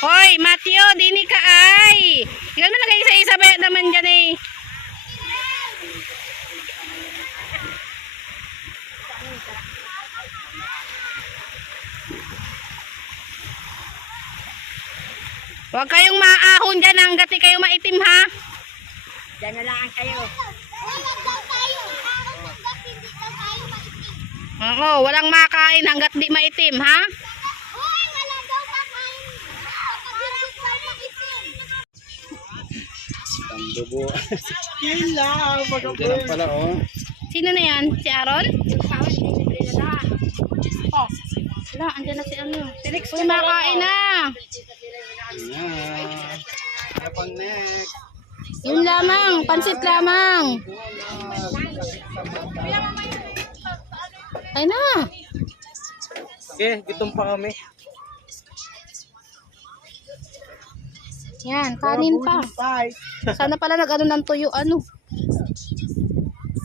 Hoy, Matyo, dini ka ay. Tingnan mo na kayo sa isa ba naman dyan eh. Huwag kayong maahon dyan hanggat di kayo maitim ha. Diyan na lang kayo. Oo, oh, walang, oh, walang makain hanggat di maitim ha. ang dubo. Kila, magagawa. pala, oh. Sino na yan? Si Aaron? Oh, wala, okay, okay, andyan na si ano. Felix, kumakain na. Yan. Yan next. Yun lamang, pansit lamang. Ay na. Okay, gitong pa kami. Yan, kanin pa. Sana pala nag-ano ng tuyo. Ano?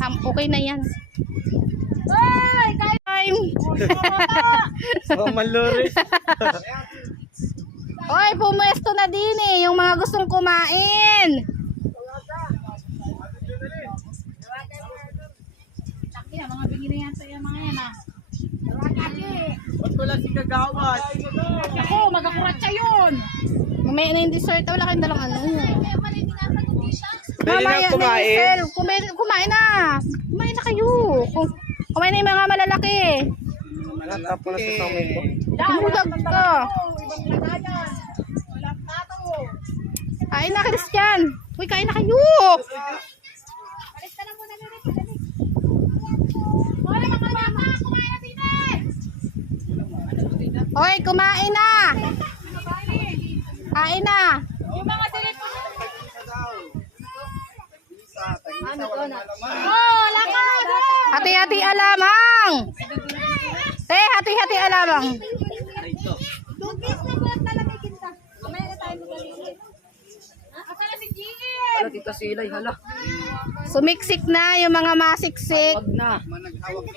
Um, okay na yan. Ay, kain time! Oh, maluri. Oy, yung... Oy pumuesto na din eh. Yung mga gustong kumain. Ang mga bingin na yan sa'yo mga yan ah. Laki! Ba't wala si Kagawas? Laki! kuratsa yun. Mamaya na yung dessert. Wala kayong dalang ano. Mamaya na yung kumain. na! Kumain na. Kumain na kayo. Kumain na yung mga malalaki. Kumudag ka. Kain na, Christian. Uy, kain na kayo. Oy, kumain na! Basta, Basta, kumain na! Kain na. Yung mga telepono. Oh, lakad. Hati-hati alamang. Teh, hati-hati alamang. Sumiksik na yung mga masiksik. na.